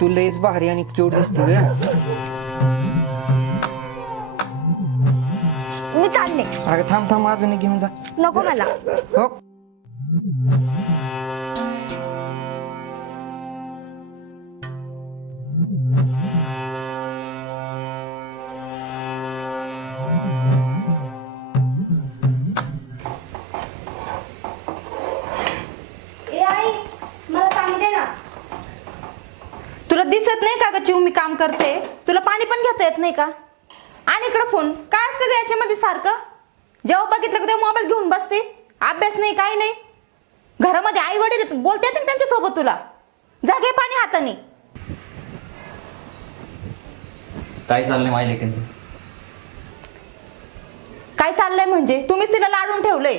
तू लयच भारी आणि क्यूट दिसते ग. मी चालले. अगं थांब थांब अजून एक घेऊन जा. नको मला. हो. ए आई, मला पाणी दे ना. तुला दिसत नाही का ग चिव मी काम करते? तुला पाणी पण घेता येत नाही का? आणि इकडं फोन काय असतं ग याच्यामध्ये सारखं? जेव्हा बघितलं का तेव्हा मोबाईल घेऊन बसते. अभ्यास नाही काही नाही. घरामध्ये आई वडील बोलते ना त्यांच्या सोबत तुला. जा घे पाणी हाताने. काय चाललंय माझ्या लेकींचं? काय चाललंय म्हणजे तुम्हीच तिला लाडून ठेवलंय.